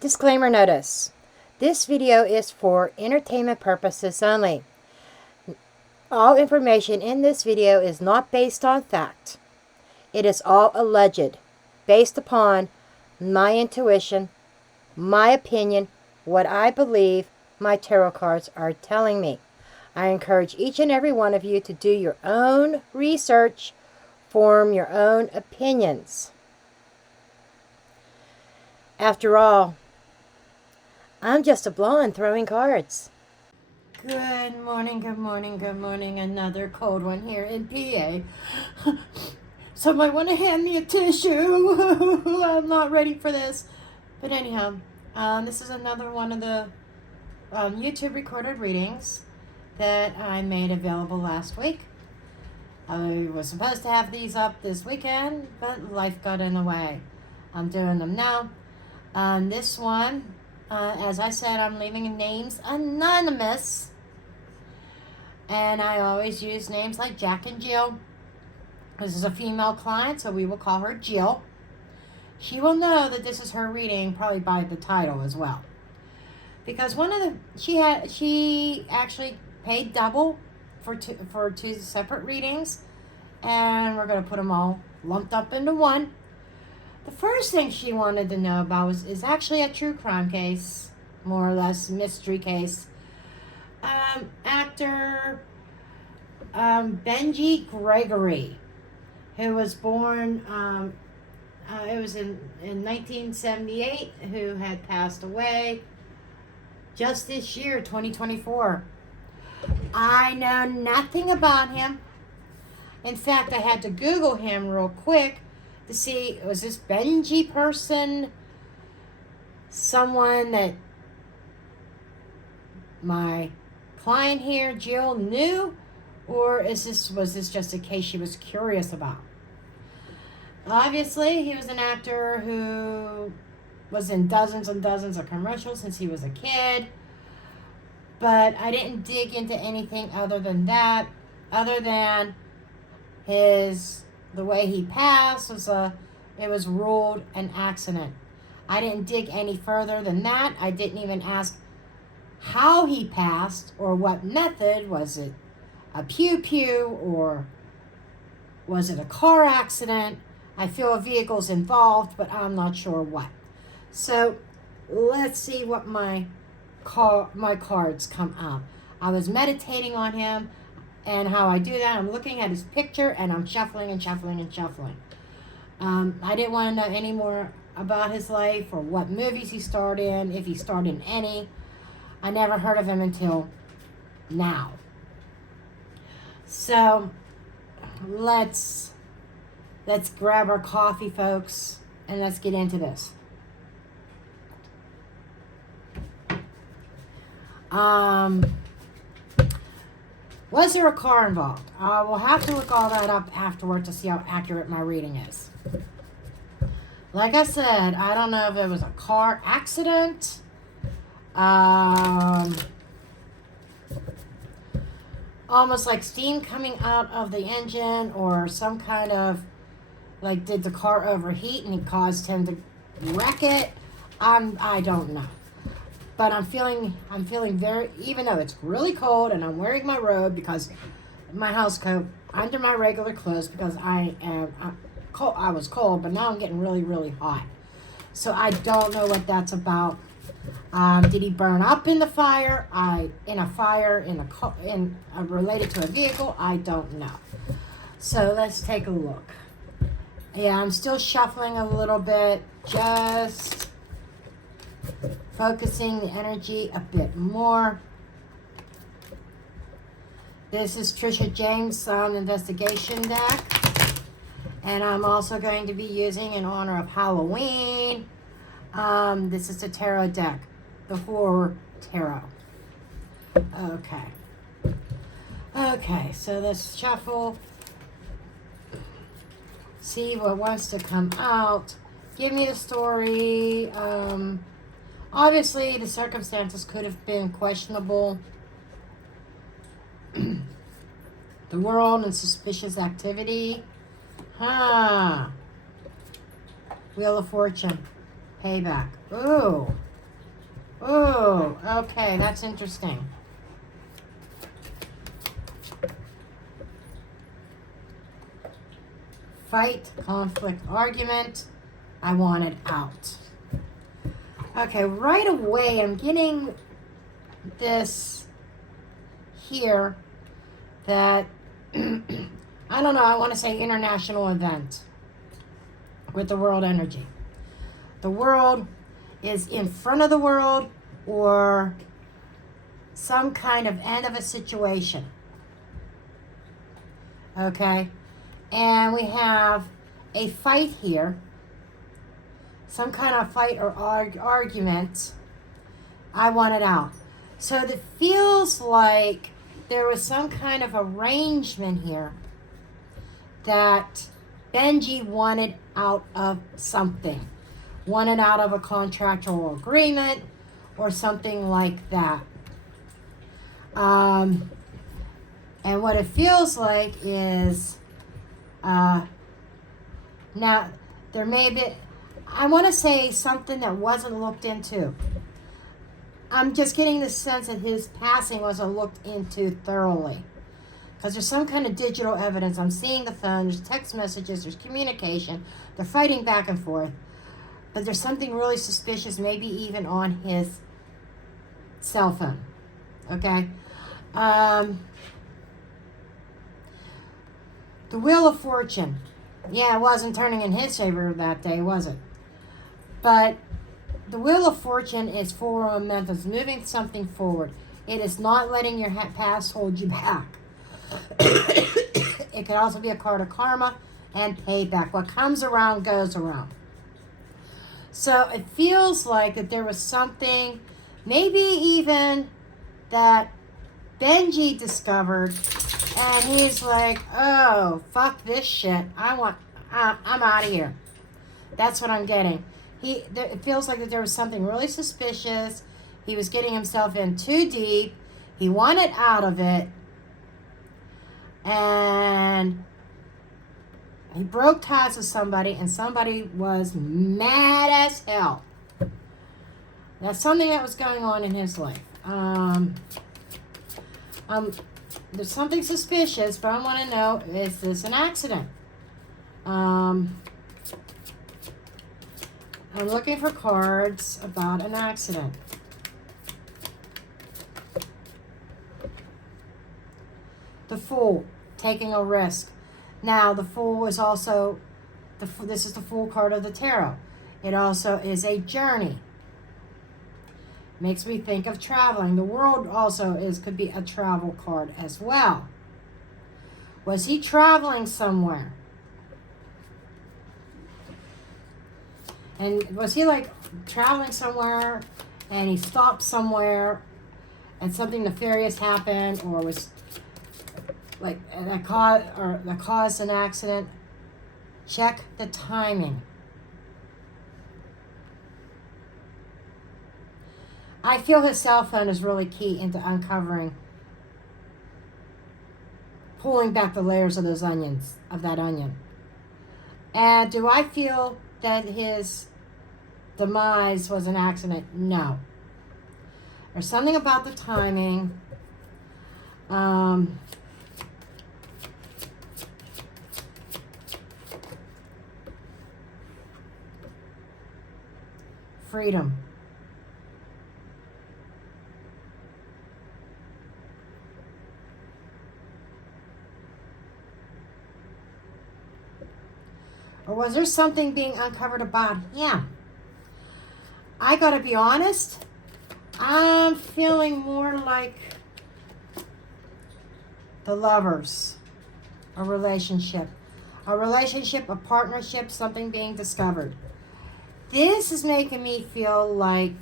Disclaimer notice. This video is for entertainment purposes only. All information in this video is not based on fact. It is all alleged, based upon my intuition, my opinion, what I believe my tarot cards are telling me. I encourage each and every one of you to do your own research, form your own opinions. After all, I'm just a blonde throwing cards. Good morning, good morning, good morning. Another cold one here in PA. Somebody want to hand me a tissue. I'm not ready for this. But anyhow, this is another one of the YouTube recorded readings that I made available last week. I was supposed to have these up this weekend, but life got in the way. I'm doing them now. This one, as I said, I'm leaving names anonymous. And I always use names like Jack and Jill. This is a female client, so we will call her Jill. She will know that this is her reading, probably by the title as well. Because she actually paid double for two separate readings. And we're going to put them all lumped up into one. The first thing she wanted to know about is actually a true crime case, more or less mystery case. Actor Benji Gregory, who was born, it was in 1978, who had passed away just this year, 2024. I know nothing about him. In fact, I had to Google him real quick to see, was this Benji person someone that my client here, Jill, knew? Or was this just a case she was curious about? Obviously, he was an actor who was in dozens and dozens of commercials since he was a kid. But I didn't dig into anything other than that, other than the way he passed it was ruled an accident. I didn't dig any further than that. I didn't even ask how he passed or what method. Was it a pew-pew or was it a car accident? I feel a vehicle's involved, but I'm not sure what. So let's see what my cards come out. I was meditating on him. And how I do that, I'm looking at his picture and I'm shuffling and shuffling and shuffling. I didn't want to know any more about his life or what movies he starred in, if he starred in any. I never heard of him until now. So let's grab our coffee, folks, and let's get into this. Was there a car involved? We'll have to look all that up afterward to see how accurate my reading is. Like I said, I don't know if it was a car accident. Almost like steam coming out of the engine or some kind of, like, did the car overheat and it caused him to wreck it? I don't know. But I'm feeling very, even though it's really cold and I'm wearing my robe because my house coat under my regular clothes because I was cold, but now I'm getting really, really hot. So I don't know what that's about. Did he burn up in the fire? Related to a vehicle? I don't know. So let's take a look. Yeah, I'm still shuffling a little bit, just focusing the energy a bit more. This is Trisha James' Sound Investigation deck. And I'm also going to be using in honor of Halloween. This is the tarot deck, the Horror Tarot. Okay, so let's shuffle. See what wants to come out. Give me the story. Obviously, the circumstances could have been questionable. The world and suspicious activity. Wheel of Fortune. Payback. Ooh. Ooh, okay, that's interesting. Fight, conflict, argument. I want it out. Okay, right away I'm getting this here that, I don't know, I want to say international event with the world energy. The world is in front of the world or some kind of end of a situation. Okay? And we have a fight here. Some kind of fight or argument. I want it out. So it feels like there was some kind of arrangement here that Benji wanted out of something. Wanted out of a contractual agreement or something like that. And what it feels like is, now there may be, I want to say something that wasn't looked into. I'm just getting the sense that his passing wasn't looked into thoroughly. Because there's some kind of digital evidence. I'm seeing the phone, there's text messages, there's communication. They're fighting back and forth. But there's something really suspicious, maybe even on his cell phone. Okay? The Wheel of Fortune. Yeah, it wasn't turning in his favor that day, was it? But the Wheel of Fortune is for momentum. It's moving something forward. It is not letting your past hold you back. It could also be a card of karma and payback. What comes around goes around. So it feels like that there was something, maybe even that Benji discovered, and he's like, oh, fuck this shit. I'm out of here. That's what I'm getting. It feels like that there was something really suspicious. He was getting himself in too deep. He wanted out of it. And he broke ties with somebody, and somebody was mad as hell. That's something that was going on in his life. There's something suspicious, but I want to know, is this an accident? I'm looking for cards about an accident. The Fool, taking a risk. Now, the Fool is also, this is the Fool card of the tarot. It also is a journey. Makes me think of traveling. The World also could be a travel card as well. Was he traveling somewhere? And was he like traveling somewhere and he stopped somewhere and something nefarious happened, or was like that caused an accident? Check the timing. I feel his cell phone is really key into uncovering, pulling back the layers of those onions, of that onion. And do I feel that his demise was an accident? No. There's something about the timing. Freedom. Or was there something being uncovered about him? I gotta be honest, I'm feeling more like the Lovers. A relationship, a partnership, something being discovered. This is making me feel like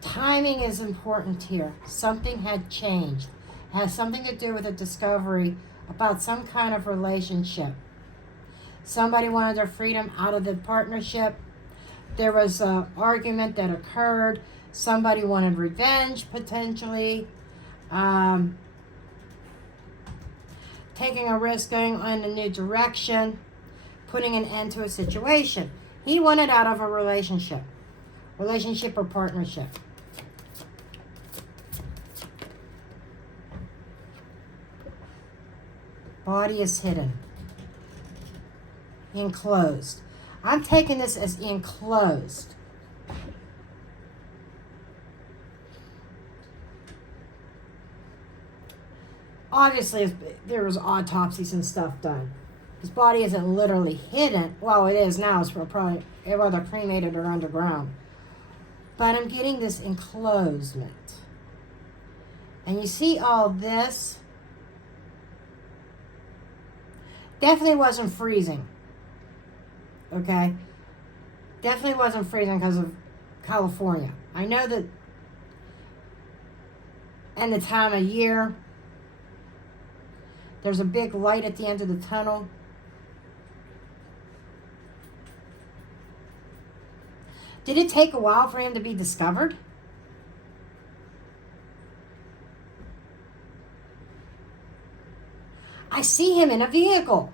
timing is important here. Something had changed. It has something to do with a discovery about some kind of relationship. Somebody wanted their freedom out of the partnership. There was an argument that occurred. Somebody wanted revenge, potentially. Taking a risk, going in a new direction, putting an end to a situation. He wanted out of a relationship or partnership. Body is hidden. Enclosed. I'm taking this as enclosed. Obviously, there was autopsies and stuff done. His body isn't literally hidden. Well, it is now. It's probably either cremated or underground. But I'm getting this enclosement. And you see all this? Definitely wasn't freezing. Okay? Definitely wasn't freezing because of California. I know that, and the time of year, there's a big light at the end of the tunnel. Did it take a while for him to be discovered? I see him in a vehicle.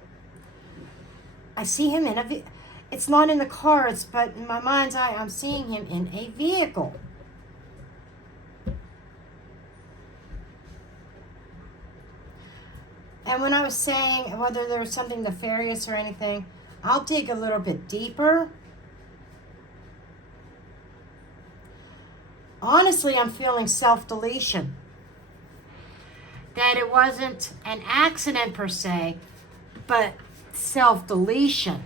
It's not in the cards, but in my mind's eye, I'm seeing him in a vehicle. And when I was saying whether there was something nefarious or anything, I'll dig a little bit deeper. Honestly, I'm feeling self-deletion. That it wasn't an accident per se, but self-deletion.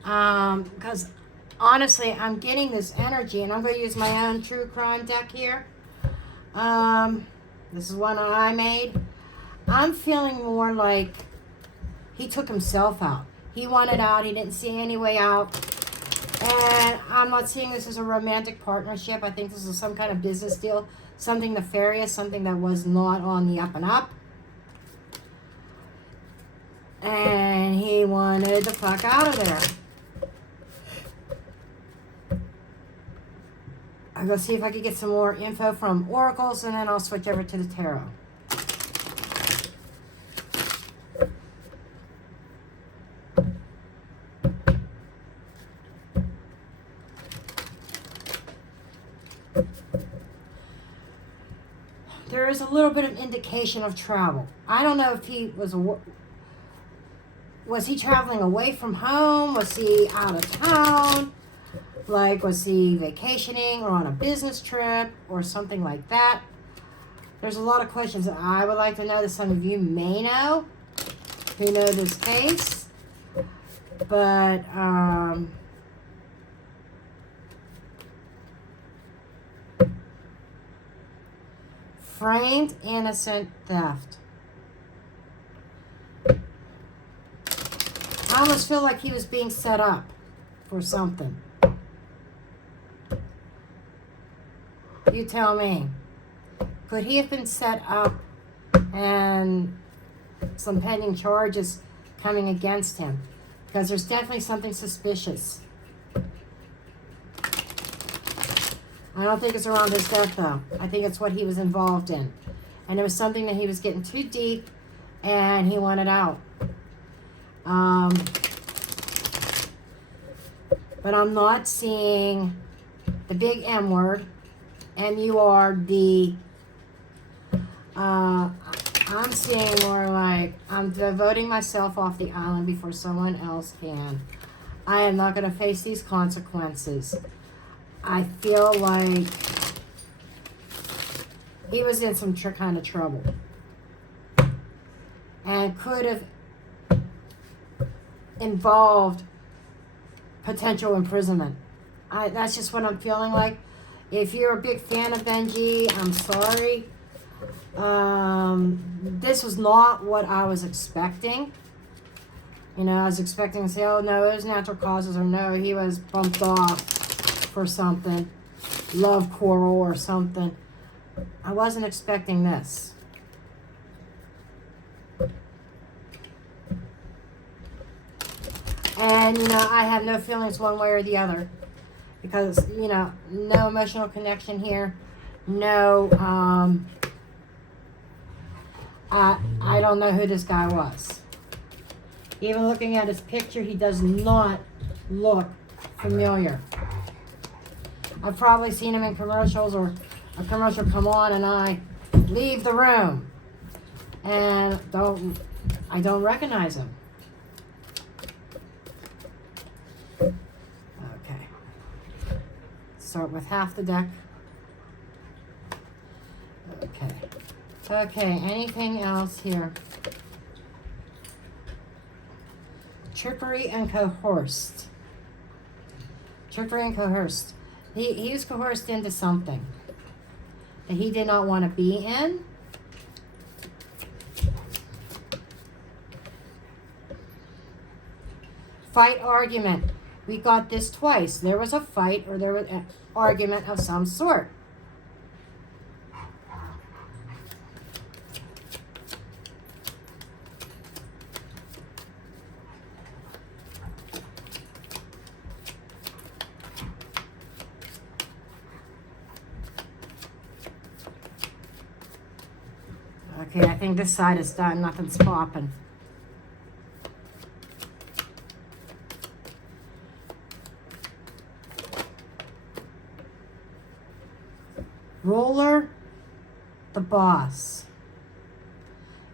Because honestly, I'm getting this energy, and I'm going to use my own true crime deck here. This is one I made. I'm feeling more like he took himself out. He wanted out. He didn't see any way out. And I'm not seeing this as a romantic partnership. I think this is some kind of business deal. Something nefarious. Something that was not on the up and up. And he wanted the fuck out of there. I'm going to see if I can get some more info from oracles, and then I'll switch over to the tarot. There is a little bit of indication of travel. I don't know if he was he traveling away from home? Was he out of town? Like, was he vacationing or on a business trip or something like that? There's a lot of questions that I would like to know that some of you may know who know this case. But, framed innocent theft. I almost feel like he was being set up for something. You tell me. Could he have been set up and some pending charges coming against him? Because there's definitely something suspicious. I don't think it's around his death, though. I think it's what he was involved in. And it was something that he was getting too deep, and he wanted out. But I'm not seeing the big M word, M-U-R-D. I'm seeing more like, I'm devoting myself off the island before someone else can. I am not going to face these consequences. I feel like he was in some kind of trouble and could have involved potential imprisonment. That's just what I'm feeling like. If you're a big fan of Benji, I'm sorry. This was not what I was expecting. You know, I was expecting to say, oh no, it was natural causes, or no, he was bumped off for something, love quarrel or something. I wasn't expecting this. And, you know, I have no feelings one way or the other. Because, you know, no emotional connection here. No, I don't know who this guy was. Even looking at his picture, he does not look familiar. I've probably seen him in commercials, or a commercial come on and I leave the room and I don't recognize him. Okay. Start with half the deck. Okay. Okay, anything else here? Trickery and coerced. Trickery and coerced. He was coerced into something that he did not want to be in. Fight, argument. We got this twice. There was a fight, or there was an argument of some sort. Okay, I think this side is done. Nothing's popping. Ruler, the boss.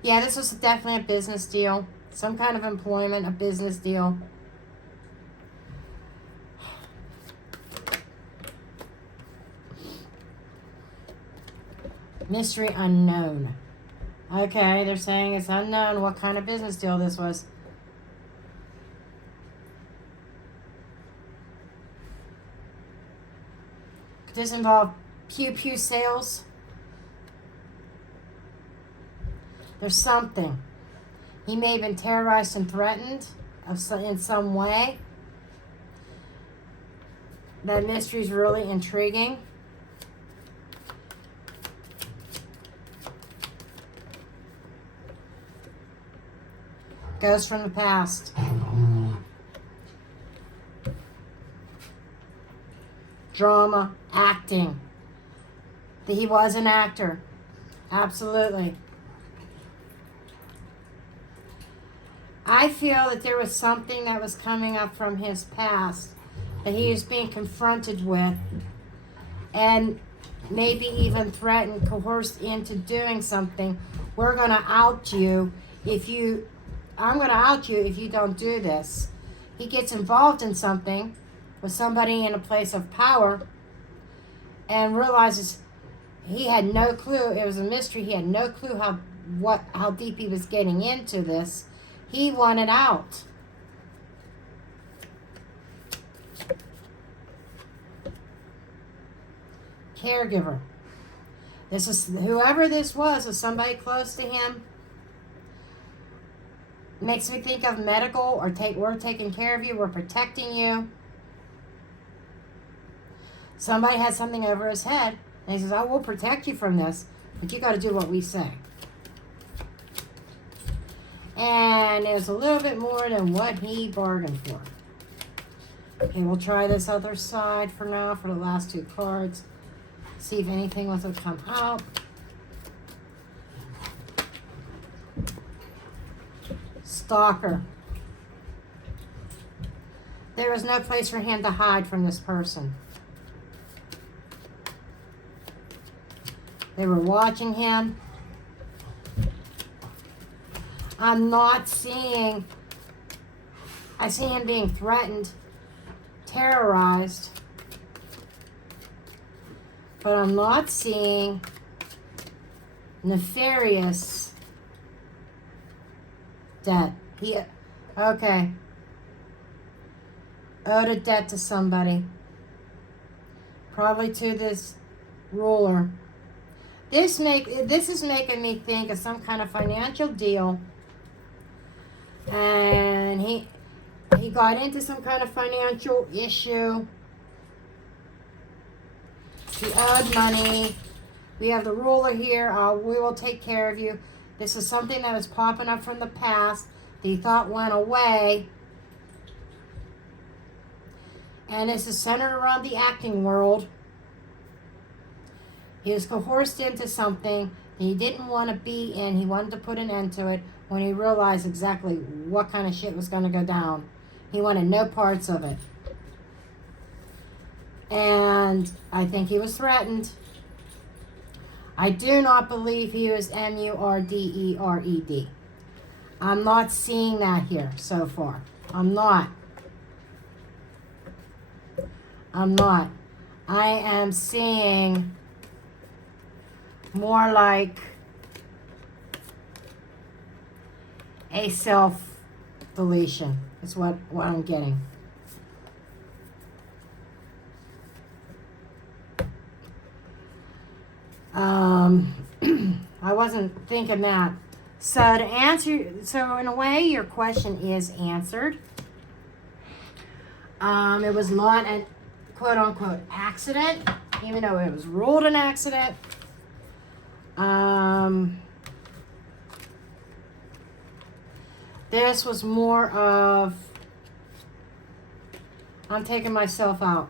Yeah, this was definitely a business deal. Some kind of employment, a business deal. Mystery unknown. Okay, they're saying it's unknown what kind of business deal this was. Could this involve pew-pew sales? There's something. He may have been terrorized and threatened in some way. That mystery is really intriguing. Ghost from the past. Drama, acting. He was an actor. Absolutely. I feel that there was something that was coming up from his past that he was being confronted with, and maybe even threatened, coerced into doing something. We're going to out you I'm going to out you if you don't do this. He gets involved in something with somebody in a place of power and realizes he had no clue. It was a mystery. He had no clue how deep he was getting into this. He wanted out. Caregiver. This is whoever this was somebody close to him. Makes me think of medical, or we're taking care of you, we're protecting you. Somebody had something over his head, and he says, "I will protect you from this, but you got to do what we say." And it was a little bit more than what he bargained for. Okay, we'll try this other side for now for the last two cards. See if anything wants to come out. Stalker. There was no place for him to hide from this person. They were watching him. I'm not seeing... I see him being threatened, terrorized. But I'm not seeing nefarious debt. Okay. Owed a debt to somebody. Probably to this ruler. This is making me think of some kind of financial deal. And he got into some kind of financial issue. He owed money. We have the ruler here. We will take care of you. This is something that was popping up from the past that he thought went away. And this is centered around the acting world. He was coerced into something that he didn't want to be in. He wanted to put an end to it. when he realized exactly what kind of shit was going to go down. He wanted no parts of it. And I think he was threatened. I do not believe he was M-U-R-D-E-R-E-D. I'm not seeing that here so far. I'm not. I am seeing more like a self-deletion. Is what I'm getting. I wasn't thinking that. So to answer, so in a way, your question is answered. It was not a quote-unquote accident, even though it was ruled an accident. This was more of, I'm taking myself out.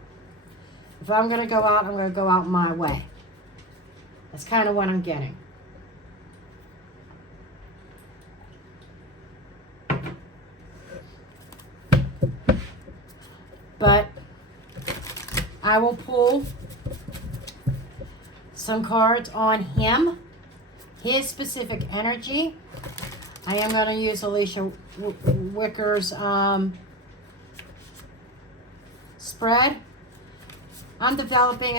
If I'm going to go out, I'm going to go out my way. That's kind of what I'm getting. But I will pull some cards on him, his specific energy. I am going to use Alicia Wicker's spread. I'm developing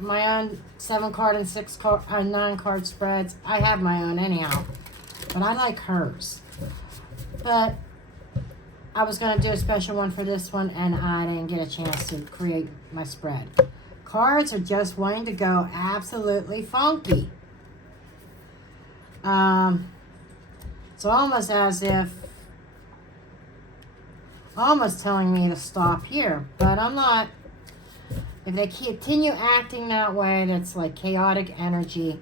my own 7-card and 9-card spreads. I have my own anyhow, but I like hers. But I was going to do a special one for this one, and I didn't get a chance to create my spread. Cards are just wanting to go absolutely funky. It's almost as if, almost telling me to stop here, but I'm not. If they continue acting that way, that's like chaotic energy.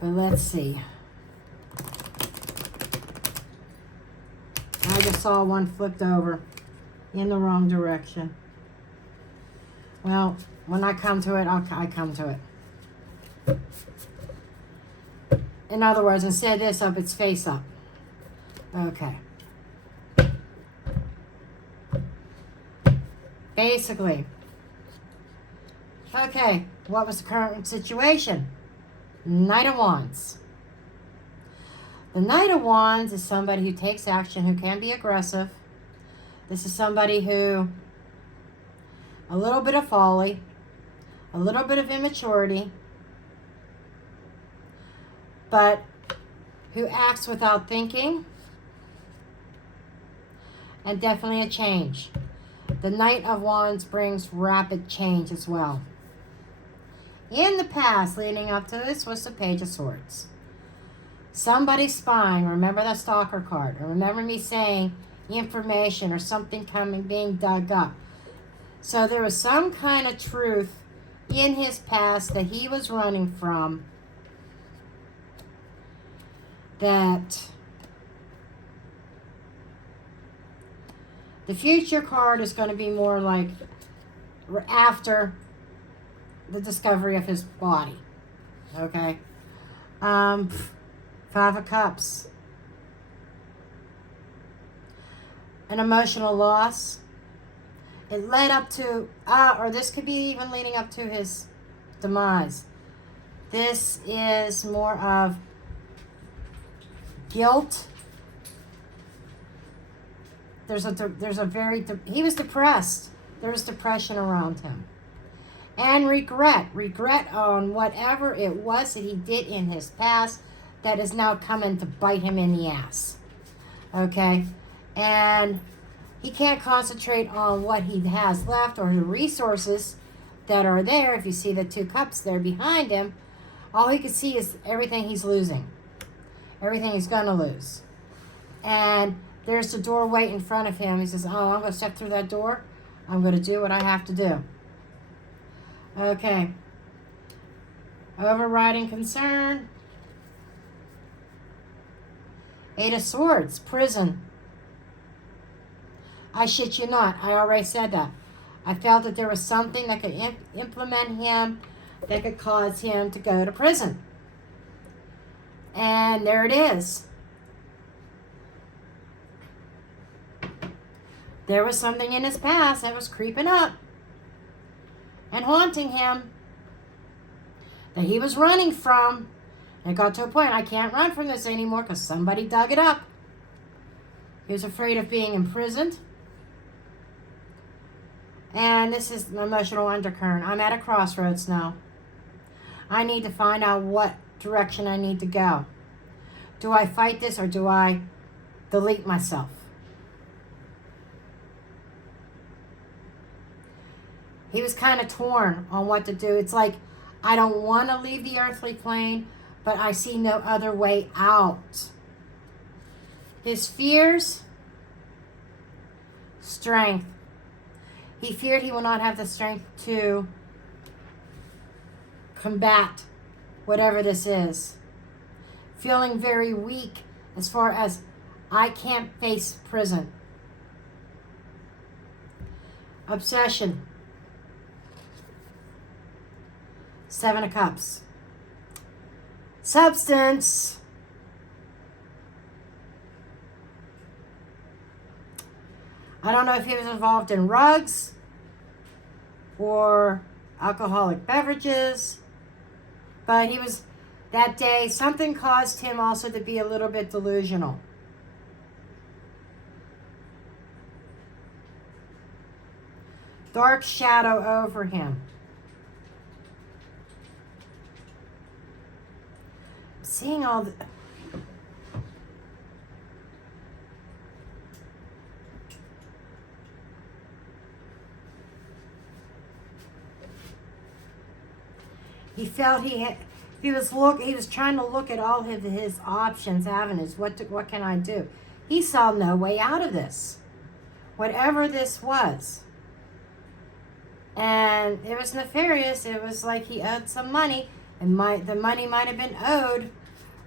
But let's see. I just saw one flipped over in the wrong direction. Well, when I come to it, I come to it. In other words, instead of this up, it's face up. Okay. Basically. Okay, what was the current situation? Knight of Wands. The Knight of Wands is somebody who takes action, who can be aggressive. This is somebody who, a little bit of folly, a little bit of immaturity, but who acts without thinking, and definitely a change. The Knight of Wands brings rapid change as well. In the past, leading up to this, was the Page of Swords. Somebody spying. Remember the stalker card. Or remember me saying information or something being dug up. So there was some kind of truth in his past that he was running from, that the future card is going to be more like after the discovery of his body. Okay. 5 of Cups. An emotional loss. It led up to, or this could be even leading up to his demise. This is more of guilt. He was depressed. There was depression around him. And regret on whatever it was that he did in his past that is now coming to bite him in the ass. Okay? And he can't concentrate on what he has left or the resources that are there. If you see the 2 cups there behind him, all he can see is everything he's losing. Everything he's going to lose. And there's the doorway in front of him. He says, I'm going to step through that door. I'm going to do what I have to do. Okay. Overriding concern. 8 of Swords. Prison. I shit you not. I already said that. I felt that there was something that could implement him that could cause him to go to prison. And there it is. There was something in his past that was creeping up and haunting him that he was running from. And it got to a point, I can't run from this anymore because somebody dug it up. He was afraid of being imprisoned. And this is an emotional undercurrent. I'm at a crossroads now. I need to find out what direction I need to go. Do I fight this or do I delete myself? He was kind of torn on what to do. It's like, I don't want to leave the earthly plane, but I see no other way out. His fears, strength. He feared he will not have the strength to combat whatever this is. Feeling very weak as far as I can't face prison. Obsession. 7 of Cups. Substance. I don't know if he was involved in drugs or alcoholic beverages, but he was, that day, something caused him also to be a little bit delusional. Dark shadow over him. Seeing all the... He felt he was trying to look at all of his options, avenues. What can I do? He saw no way out of this, whatever this was. And it was nefarious. It was like he owed some money, and the money might have been owed,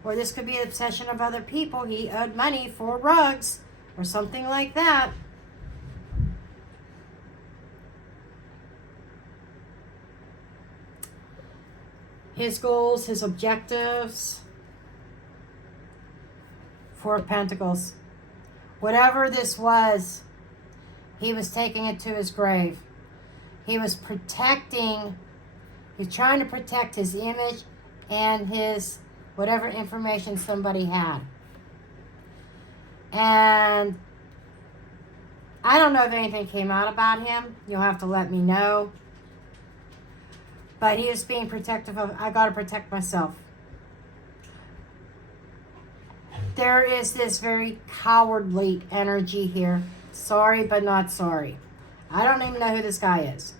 or this could be an obsession of other people. He owed money for rugs or something like that. His goals, his objectives. 4 of Pentacles. Whatever this was, he was taking it to his grave. He was protecting, he's trying to protect his image and his whatever information somebody had. And I don't know if anything came out about him. You'll have to let me know. But he is being protective of, I got to protect myself. There is this very cowardly energy here. Sorry, but not sorry. I don't even know who this guy is.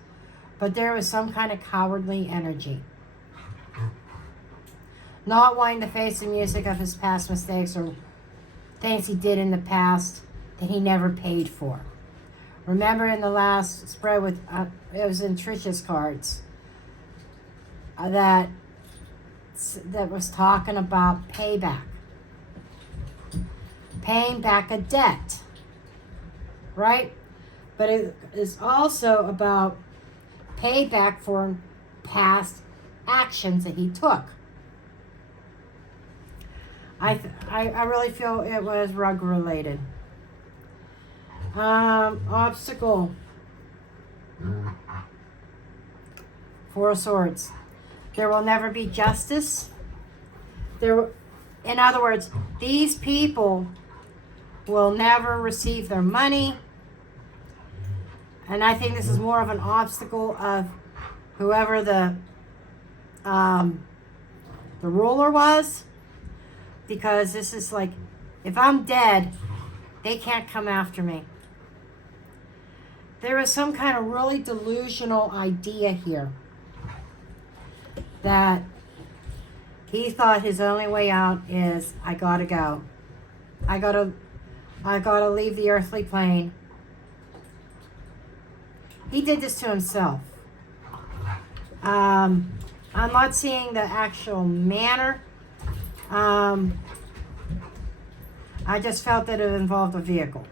But there was some kind of cowardly energy. Not wanting to face the music of his past mistakes or things he did in the past that he never paid for. Remember in the last spread with, it was in Trisha's cards, that was talking about payback. Paying back a debt. Right? But it is also about payback for past actions that he took. I really feel it was rug related. Obstacle. 4 of Swords. There will never be justice. In other words, these people will never receive their money. And I think this is more of an obstacle of whoever the ruler was. Because this is like, if I'm dead, they can't come after me. There was some kind of really delusional idea here. That he thought his only way out is, I gotta go. I gotta leave the earthly plane. He did this to himself. I'm not seeing the actual manner. I just felt that it involved a vehicle.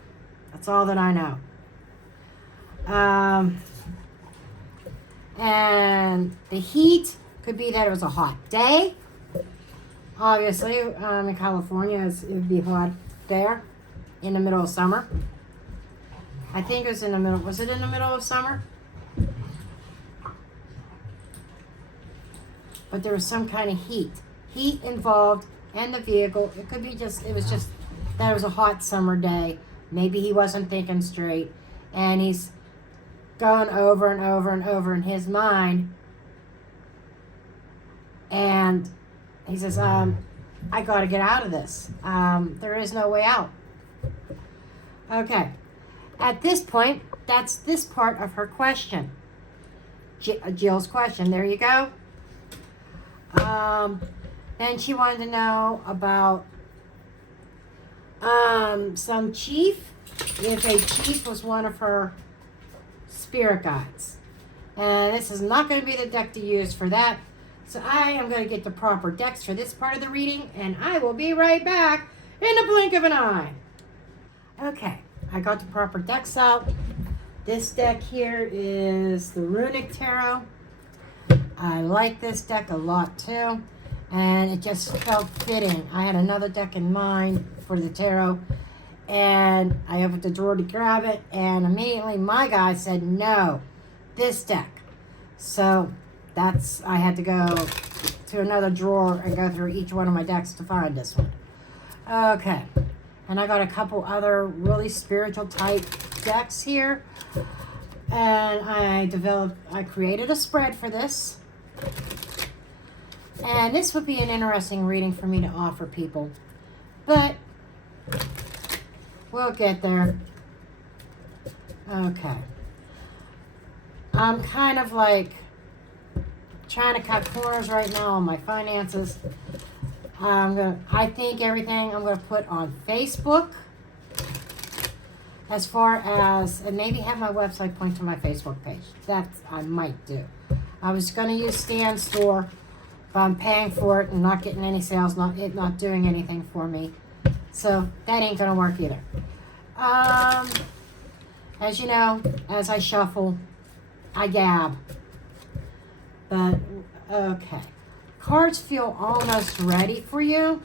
That's all that I know. And the heat could be that it was a hot day. Obviously, in California, it would be hot there in the middle of summer. I think it was in the middle. Was it in the middle of summer? But there was some kind of heat. Heat involved in the vehicle. It could be just, it was just that it was a hot summer day. Maybe he wasn't thinking straight. And he's going over and over and over in his mind. And he says, I got to get out of this. There is no way out. Okay. At this point, that's this part of her question. Jill's question. There you go. Then she wanted to know about some chief. If a chief was one of her spirit guides. And this is not going to be the deck to use for that. So I am going to get the proper decks for this part of the reading. And I will be right back in the blink of an eye. Okay. I got the proper decks out. This deck here is the Runic Tarot. I like this deck a lot too. And it just felt fitting. I had another deck in mind for the tarot. And I opened the drawer to grab it. And immediately my guy said, no, this deck. So I had to go to another drawer and go through each one of my decks to find this one. Okay. And I got a couple other really spiritual type decks here. And I created a spread for this. And this would be an interesting reading for me to offer people. But we'll get there. Okay. I'm kind of like trying to cut corners right now on my finances. I think everything I'm going to put on Facebook, as far as, and maybe have my website point to my Facebook page. That I might do. I was going to use Stan Store, but I'm paying for it and not getting any sales, not doing anything for me. So that ain't going to work either. As you know, as I shuffle, I gab. But, okay. Cards feel almost ready for you.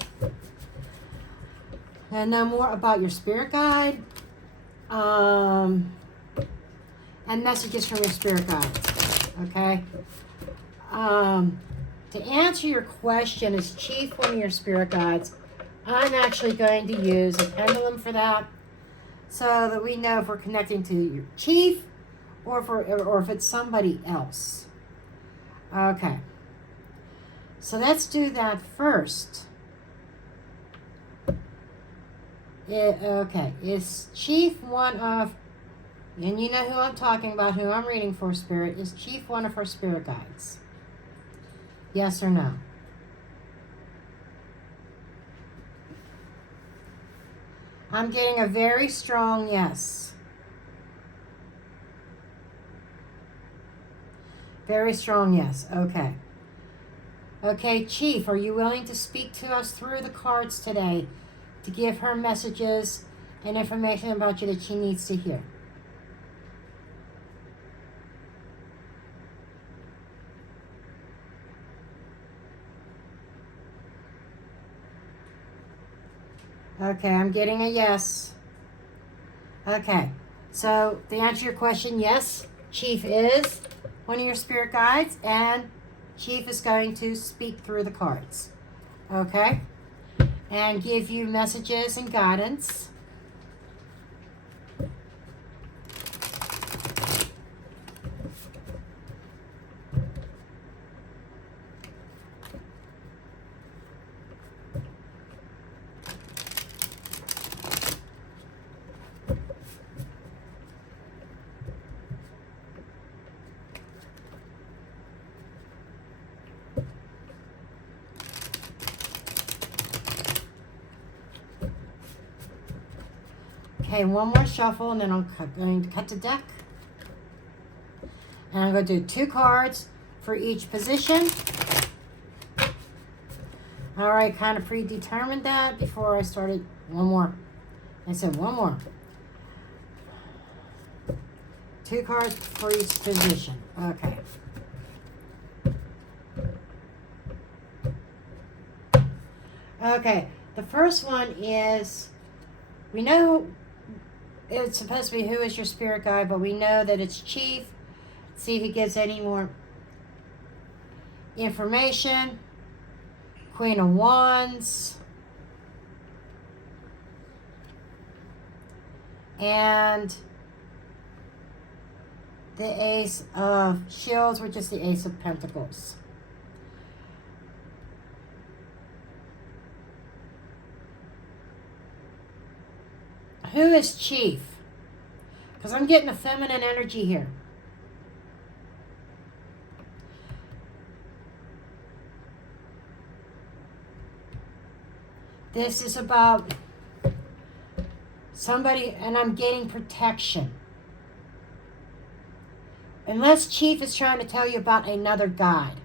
And know more about your spirit guide. And messages from your spirit guides. Okay? To answer your question, is Chief one of your spirit guides? I'm actually going to use a pendulum for that. So that we know if we're connecting to your Chief or if it's somebody else. Okay. So let's do that first. Okay, is Chief one of, and you know who I'm talking about, who I'm reading for, Spirit, is Chief one of her spirit guides? Yes or no? I'm getting a very strong yes. Very strong yes. Okay. Okay, Chief, are you willing to speak to us through the cards today to give her messages and information about you that she needs to hear? Okay, I'm getting a yes. Okay, so to answer your question, yes, Chief is one of your spirit guides, and Chief is going to speak through the cards, okay? And give you messages and guidance. Okay, one more shuffle, and then I'm going to cut the deck. And I'm going to do 2 cards for each position. All right, kind of predetermined that before I started. One more. I said one more. 2 cards for each position. Okay. Okay, the first one is, we know it's supposed to be who is your spirit guide, but we know that it's Chief. See if he gives any more information. Queen of Wands. And the Ace of Shields, which is the Ace of Pentacles. Who is Chief? Because I'm getting a feminine energy here. This is about somebody, and I'm getting protection. Unless Chief is trying to tell you about another guide.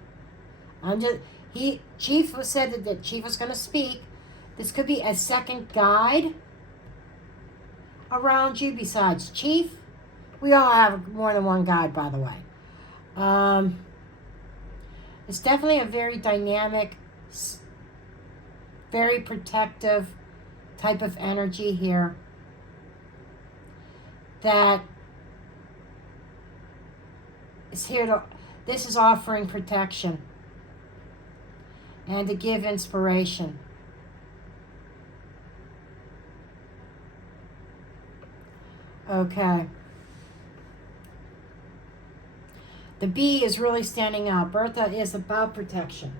Chief was said that Chief was going to speak. This could be a second guide around you besides Chief. We all have more than one guide, by the way. It's definitely a very dynamic, very protective type of energy here that is here to, this is offering protection and to give inspiration. Okay. The bee is really standing out. Bertha is about protection.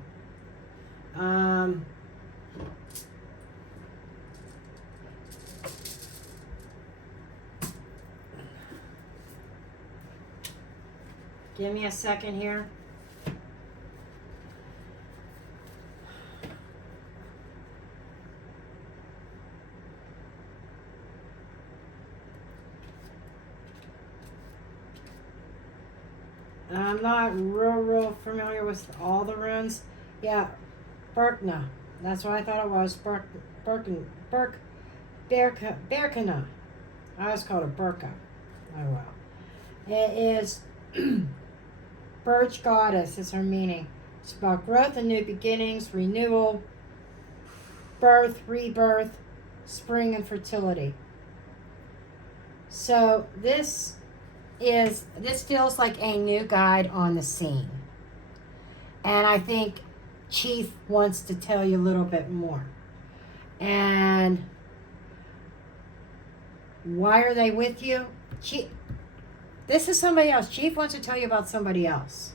Give me a second here. I'm not real familiar with all the runes. Yeah, Berkna. That's what I thought it was. Berkana. I always called it Burka. Oh well. It is Birch Goddess is her meaning. It's about growth and new beginnings, renewal, birth, rebirth, spring, and fertility. So this feels like a new guide on the scene. And I think Chief wants to tell you a little bit more. And why are they with you? This is somebody else. Chief wants to tell you about somebody else.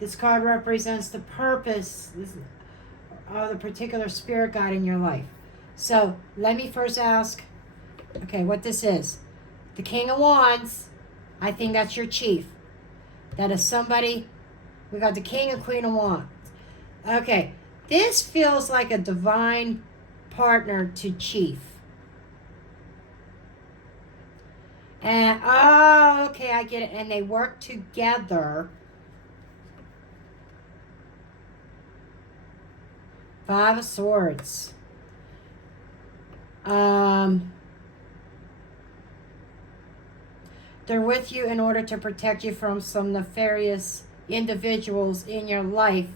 This card represents the purpose of the particular spirit guide in your life. So let me first ask, okay, what this is. The King of Wands, I think that's your Chief. That is somebody, we got the King and Queen of Wands. Okay, this feels like a divine partner to Chief. And, oh, okay, I get it. And they work together. Five of Swords. They're with you in order to protect you from some nefarious individuals in your life.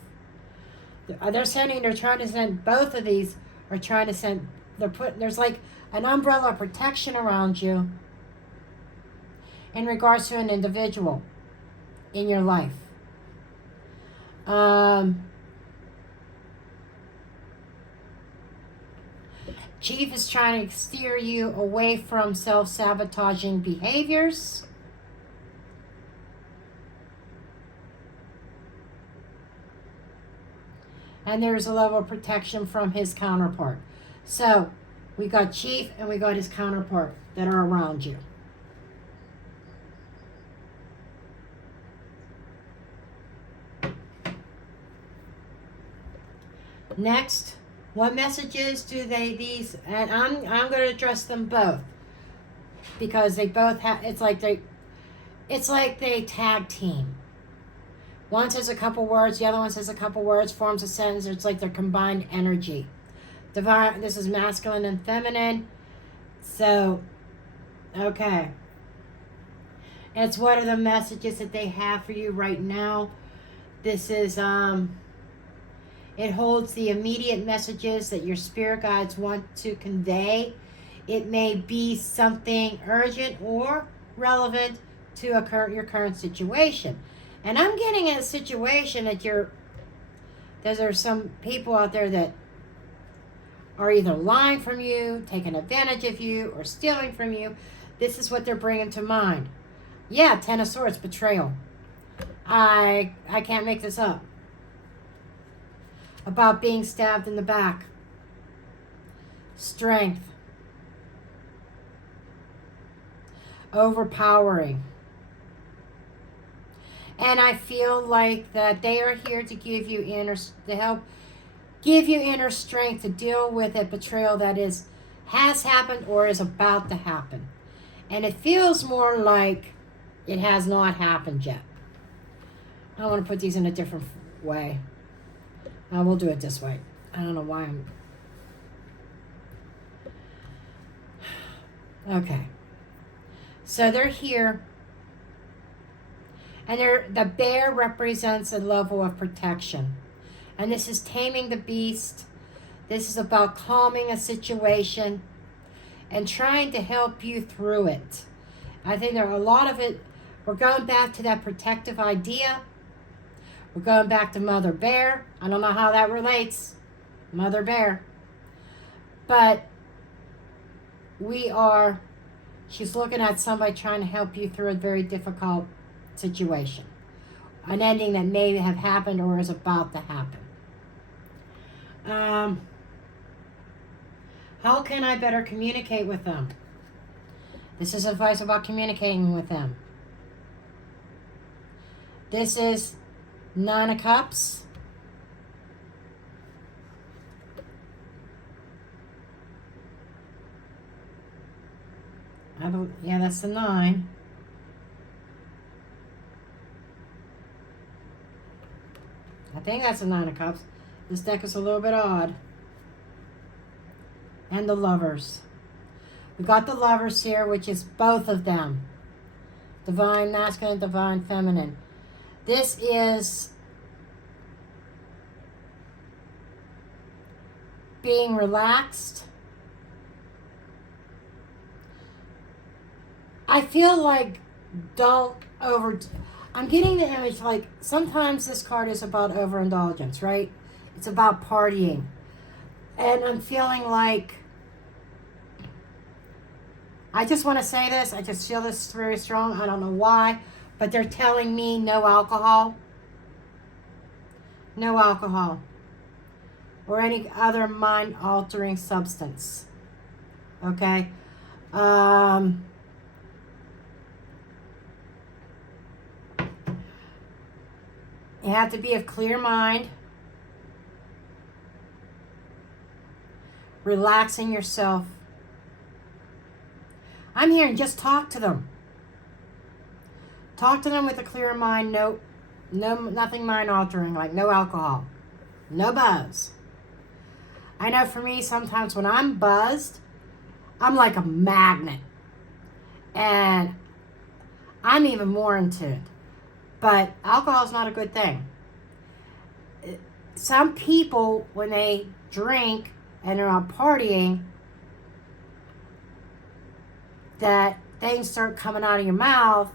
They're trying to send, both of these are trying to send, there's like an umbrella of protection around you in regards to an individual in your life. Chief is trying to steer you away from self-sabotaging behaviors. And there's a level of protection from his counterpart. So, we got Chief and we got his counterpart that are around you. Next, what messages do these, and I'm going to address them both because they both have, it's like they tag team. One says a couple words, the other one says a couple words, forms a sentence. It's like their combined energy. Divine, this is masculine and feminine. So, okay. It's what are the messages that they have for you right now. This is, It holds the immediate messages that your spirit guides want to convey. It may be something urgent or relevant to your current situation. And I'm getting a situation that there's some people out there that are either lying from you, taking advantage of you, or stealing from you. This is what they're bringing to mind. Yeah, Ten of Swords, betrayal. I can't make this up. About being stabbed in the back. Strength. Overpowering. And I feel like that they are here to give you inner strength to deal with a betrayal that has happened or is about to happen. And it feels more like it has not happened yet. I want to put these in a different way. We'll do it this way. I don't know why I'm... Okay. So they're here. And the bear represents a level of protection. And this is taming the beast. This is about calming a situation and trying to help you through it. I think there are a lot of it. We're going back to that protective idea. We're going back to Mother Bear. I don't know how that relates. Mother Bear. But she's looking at somebody trying to help you through a very difficult situation. An ending that may have happened or is about to happen. How can I better communicate with them? This is advice about communicating with them. This is Nine of Cups. Yeah, that's the 9. I think that's the 9 of Cups. This deck is a little bit odd. And the Lovers. We got the Lovers here, which is both of them. Divine Masculine, Divine Feminine. This is being relaxed. I feel like I'm getting the image like sometimes this card is about overindulgence, right? It's about partying. And I'm feeling like, I just want to say this. I just feel this very strong. I don't know why. But they're telling me no alcohol. No alcohol. Or any other mind-altering substance. Okay? You have to be of clear mind. Relaxing yourself. I'm hearing just talk to them. Talk to them with a clear mind. No, nothing mind altering, like no alcohol. No buzz. I know for me, sometimes when I'm buzzed, I'm like a magnet. And I'm even more into it. But alcohol is not a good thing. Some people, when they drink and they're out partying, that things start coming out of your mouth.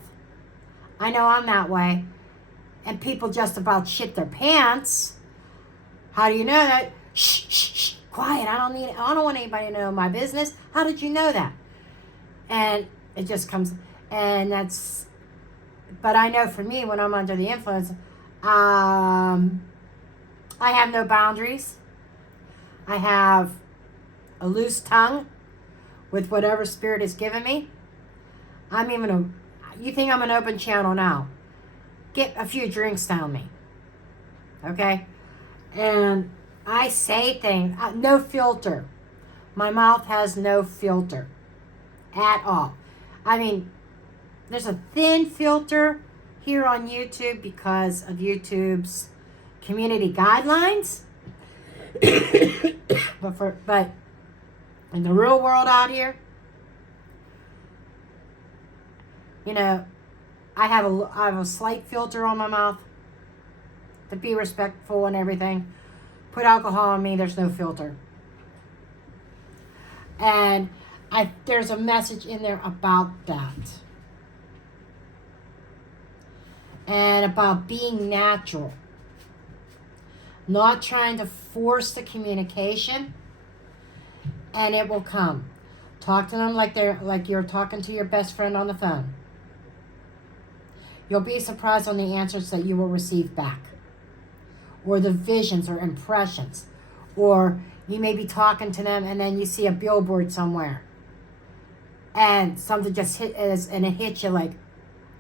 I know I'm that way. And people just about shit their pants. How do you know that? Shh, shh, shh, quiet. I don't want anybody to know my business. How did you know that? And it just comes, and that's, but I know for me, when I'm under the influence, I have no boundaries. I have a loose tongue with whatever spirit has given me. You think I'm an open channel now? Get a few drinks down me. Okay? And I say things, no filter. My mouth has no filter at all. I mean, there's a thin filter here on YouTube because of YouTube's community guidelines. but in the real world out here, you know, I have a slight filter on my mouth to be respectful and everything. put alcohol on me, there's no filter. And there's a message in there about that. And about being natural. Not trying to force the communication. And it will come. Talk to them like you're talking to your best friend on the phone. You'll be surprised on the answers that you will receive back. Or the visions or impressions. Or you may be talking to them and then you see a billboard somewhere. And something just and it hits you like,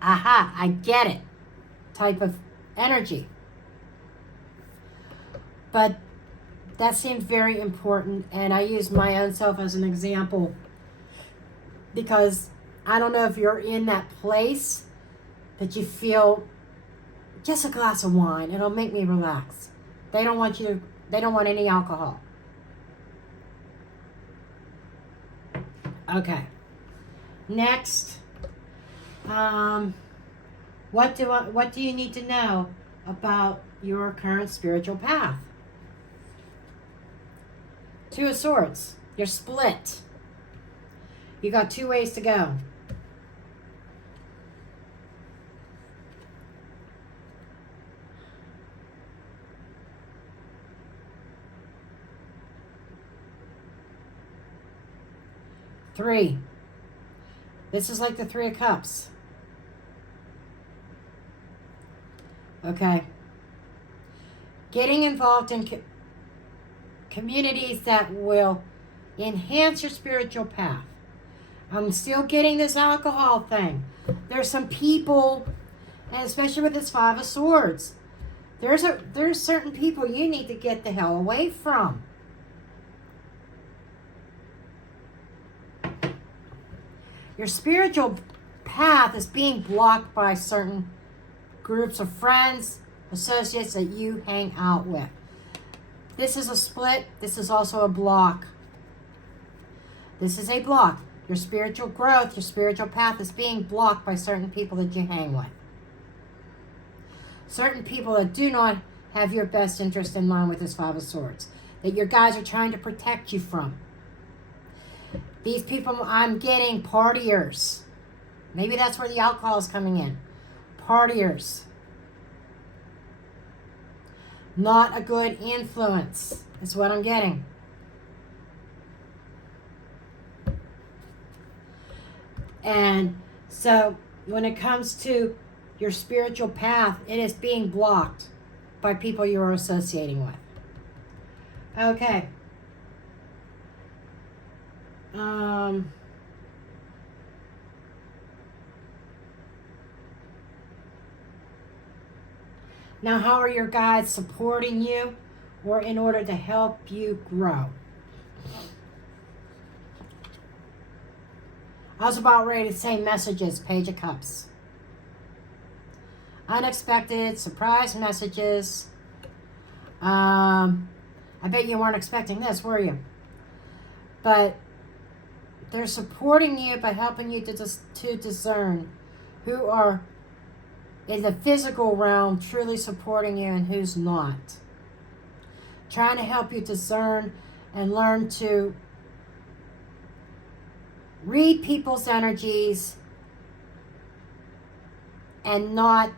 aha, I get it. Type of energy. But that seems very important, and I use my own self as an example because I don't know if you're in that place that you feel just a glass of wine, it'll make me relax. They don't want any alcohol. Okay. Next, what do you need to know about your current spiritual path? Two of Swords. You're split. You got 2 ways to go. Three. This is like the 3 of Cups. Okay. Getting involved in communities that will enhance your spiritual path. I'm still getting this alcohol thing. There's some people, and especially with this 5 of Swords, there's certain people you need to get the hell away from. Your spiritual path is being blocked by certain groups of friends, associates that you hang out with. This is a split. This is also a block. This is a block. Your spiritual growth, your spiritual path is being blocked by certain people that you hang with. Certain people that do not have your best interest in mind with this 5 of Swords. That your guys are trying to protect you from. These people, I'm getting partiers. Maybe that's where the alcohol is coming in. Partiers. Not a good influence is what I'm getting. And so when it comes to your spiritual path, it is being blocked by people you're associating with. Okay. Now, how are your guides supporting you or in order to help you grow? I was about ready to say messages, Page of Cups. Unexpected, surprise messages. I bet you weren't expecting this, were you? But they're supporting you by helping you to discern who are in the physical realm truly supporting you and who's not. Trying to help you discern and learn to read people's energies and not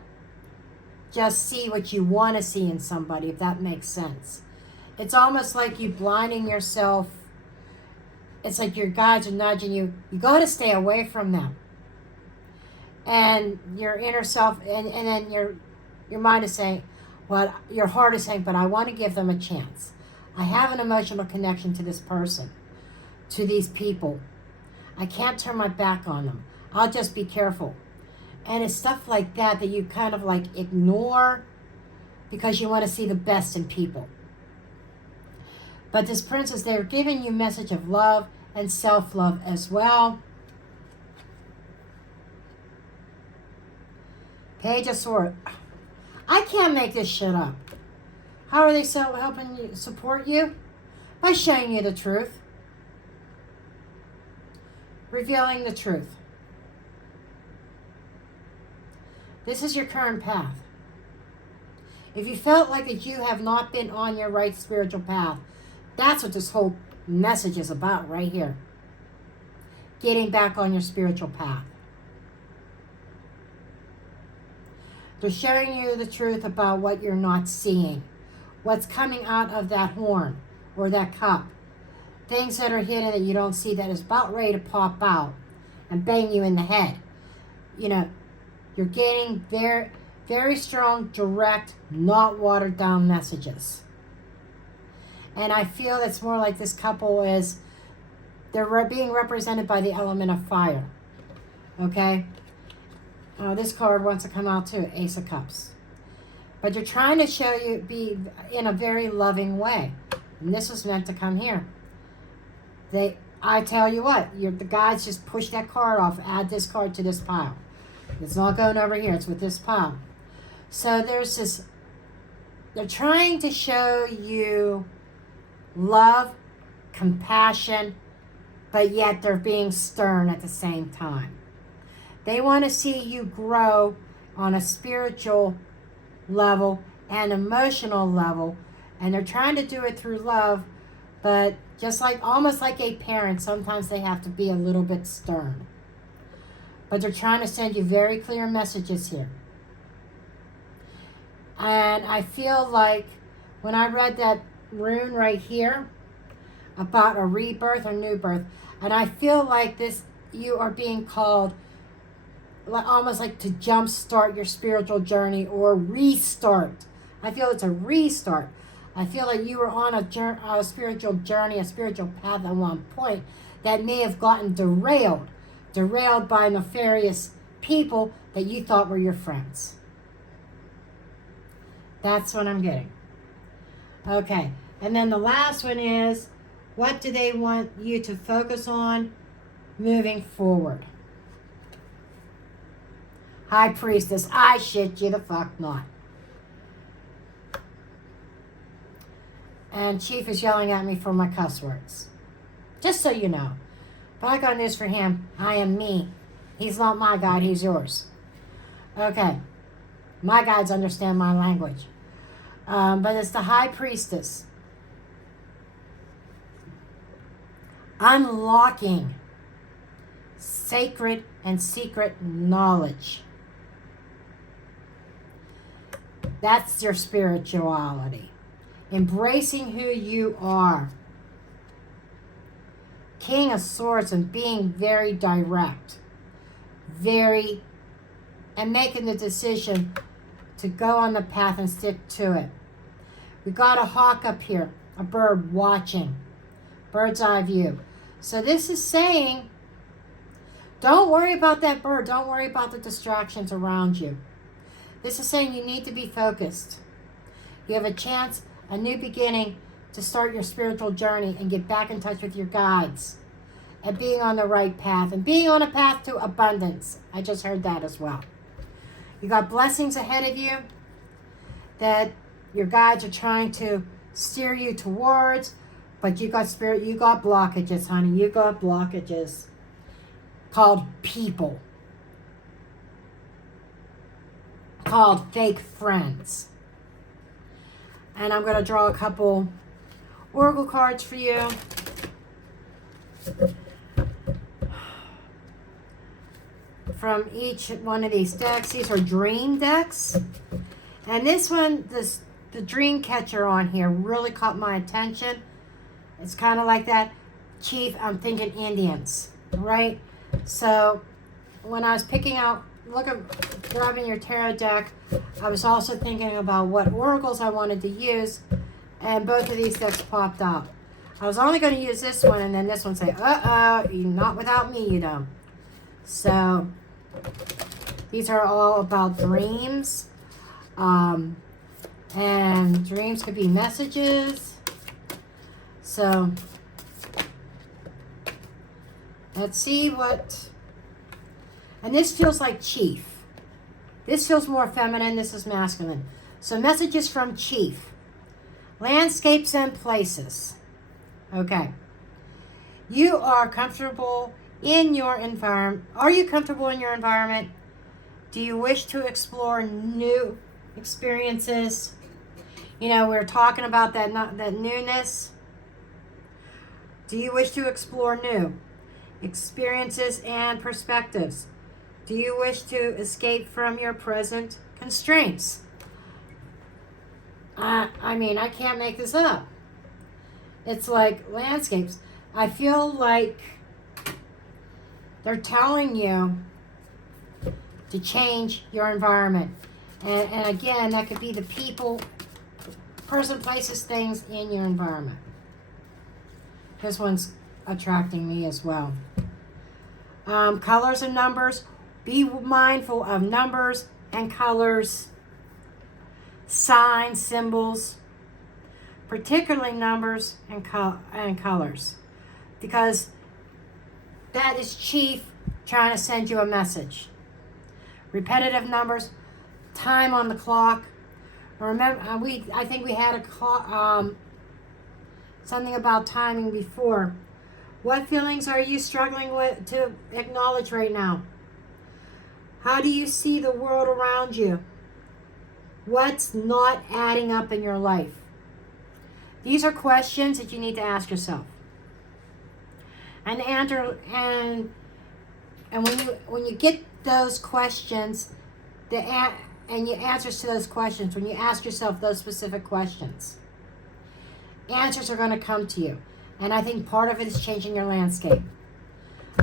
just see what you want to see in somebody, if that makes sense. It's almost like you blinding yourself. It's like your guides are nudging you. You got to stay away from them. And your inner self, and then your mind is saying, well, your heart is saying, but I want to give them a chance. I have an emotional connection to this person, to these people. I can't turn my back on them. I'll just be careful. And it's stuff like that you kind of like ignore because you want to see the best in people. But this princess, they're giving you a message of love and self-love as well. Page of Swords. I can't make this shit up. How are they helping you support you? By showing you the truth. Revealing the truth. This is your current path. If you felt like that you have not been on your right spiritual path, that's what this whole message is about right here. Getting back on your spiritual path. They're showing you the truth about what you're not seeing. What's coming out of that horn or that cup. Things that are hidden that you don't see that is about ready to pop out and bang you in the head. You know, you're getting very, very strong, direct, not watered down messages. And I feel it's more like this couple is, they're being represented by the element of fire. Okay? This card wants to come out too, Ace of Cups. But you're trying to show you be in a very loving way. And this was meant to come here. I tell you what, the guys just push that card off, add this card to this pile. It's not going over here, it's with this pile. So there's this, they're trying to show you love, compassion, but yet they're being stern at the same time. They want to see you grow on a spiritual level and emotional level, and they're trying to do it through love, but just like almost like a parent, sometimes they have to be a little bit stern. But they're trying to send you very clear messages here. And I feel like when I read that rune right here about a rebirth or new birth, and I feel like this, you are being called almost like to jumpstart your spiritual journey or restart. I feel it's a restart. I feel like you were on a spiritual journey, a spiritual path at one point that may have gotten derailed by nefarious people that you thought were your friends. That's what I'm getting. Okay, and then the last one is, what do they want you to focus on moving forward? High Priestess, I shit you the fuck not. And Chief is yelling at me for my cuss words. Just so you know. But I got news for him. I am me. He's not my guide, he's yours. Okay. My guides understand my language. But it's the High Priestess. Unlocking sacred and secret knowledge. That's your spirituality. Embracing who you are. King of Swords and being very direct. And making the decision to go on the path and stick to it. We got a hawk up here. A bird watching. Bird's eye view. So this is saying, don't worry about that bird. Don't worry about the distractions around you. This is saying you need to be focused. You have a chance, a new beginning, to start your spiritual journey and get back in touch with your guides. And being on the right path. And being on a path to abundance. I just heard that as well. You got blessings ahead of you that your guides are trying to steer you towards. But you got blockages, honey. You got blockages called people. Called fake friends. And I'm going to draw a couple oracle cards for you. From each one of these decks. These are dream decks. And this one, the dream catcher on here really caught my attention. It's kind of like that. Chief, I'm thinking Indians, right? So when I was picking out, grabbing your tarot deck, I was also thinking about what oracles I wanted to use, and both of these decks popped up. I was only going to use this one, and then this one say, not without me, you know. So these are all about dreams, and dreams could be messages. So let's see what, and this feels like Chief. This feels more feminine, this is masculine. So messages from Chief. Landscapes and places. Okay. You are comfortable in your environment. Are you comfortable in your environment? Do you wish to explore new experiences? We're talking about that newness. Do you wish to explore new experiences and perspectives? Do you wish to escape from your present constraints? I can't make this up. It's like landscapes. I feel like they're telling you to change your environment. And again, that could be the people, person, places, things in your environment. This one's attracting me as well. Colors and numbers. Be mindful of numbers and colors, signs, symbols, particularly numbers and colors, because that is Chief trying to send you a message. Repetitive numbers, time on the clock. Remember, I think we had a clock, something about timing before. What feelings are you struggling with to acknowledge right now? How do you see the world around you? What's not adding up in your life? These are questions that you need to ask yourself. And when you get those questions, and your answers to those questions, when you ask yourself those specific questions, answers are going to come to you. And I think part of it is changing your landscape.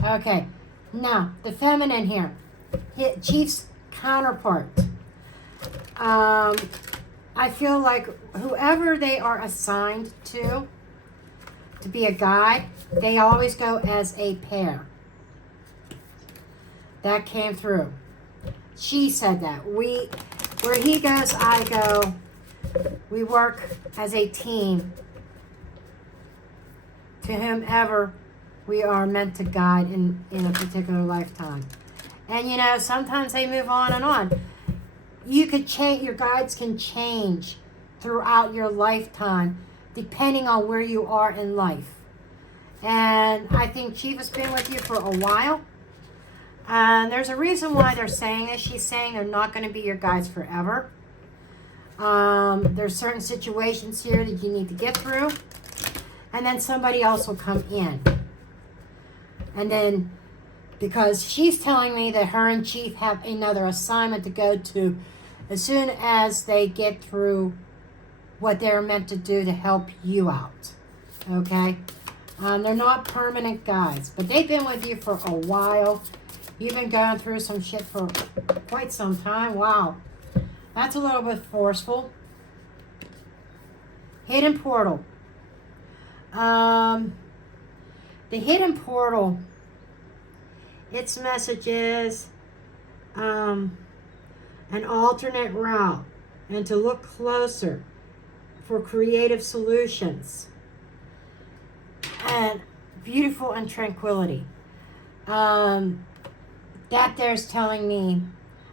Okay, now the feminine here, Chief's counterpart. I feel like whoever they are assigned to be a guide, they always go as a pair. That came through. She said that. Where he goes, I go. We work as a team to whomever we are meant to guide in a particular lifetime. And sometimes they move on and on. You could change, your guides can change throughout your lifetime depending on where you are in life. And I think Chief has been with you for a while. And there's a reason why they're saying this. She's saying they're not going to be your guides forever. There's certain situations here that you need to get through. And then somebody else will come in. And then, because she's telling me that her and Chief have another assignment to go to as soon as they get through what they're meant to do to help you out. Okay? They're not permanent guides, but they've been with you for a while. You've been going through some shit for quite some time. Wow. That's a little bit forceful. Hidden portal. The hidden portal, its message is an alternate route and to look closer for creative solutions and beautiful and tranquility. That there's telling me,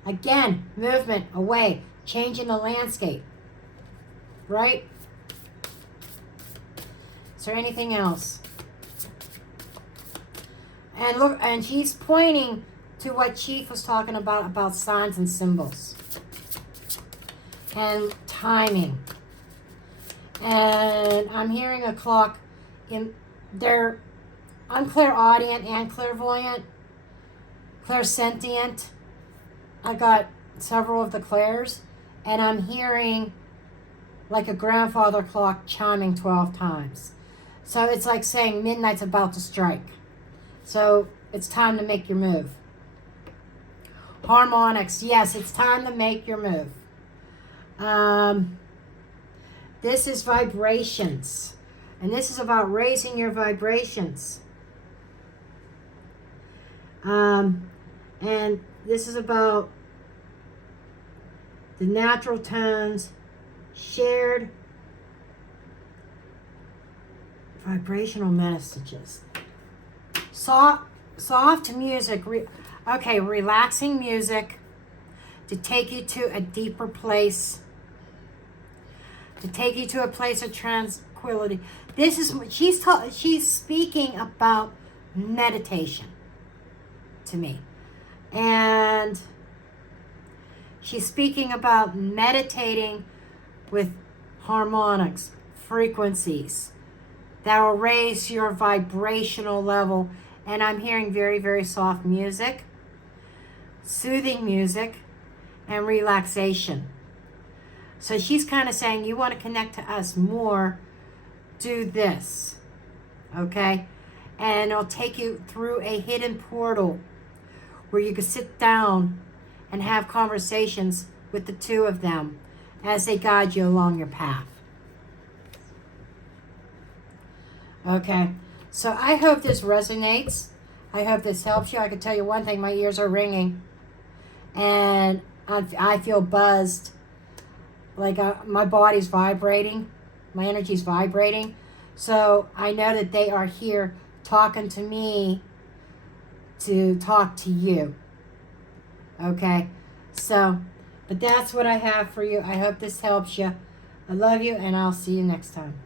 again, movement away, changing the landscape, right? Is there anything else? And look, and she's pointing to what Chief was talking about signs and symbols and timing. And I'm hearing a clock in there. I'm clairaudient and clairvoyant, clairsentient. I got several of the clairs, and I'm hearing like a grandfather clock chiming 12 times. So it's like saying midnight's about to strike. So it's time to make your move. Harmonics, yes, it's time to make your move. This is vibrations. And this is about raising your vibrations. And this is about the natural tones, shared vibrational messages. Soft music. Relaxing music to take you to a deeper place. To take you to a place of tranquility. This is she's speaking about meditation to me. And she's speaking about meditating with harmonics, frequencies that will raise your vibrational level. And I'm hearing very, very soft music, soothing music, and relaxation. So she's kind of saying, you want to connect to us more, do this, okay? And it'll take you through a hidden portal where you can sit down and have conversations with the two of them as they guide you along your path. Okay, so I hope this resonates. I hope this helps you. I can tell you one thing, my ears are ringing. And I feel buzzed. Like my body's vibrating. My energy's vibrating. So I know that they are here talking to me to talk to you. Okay, so, but that's what I have for you. I hope this helps you. I love you, and I'll see you next time.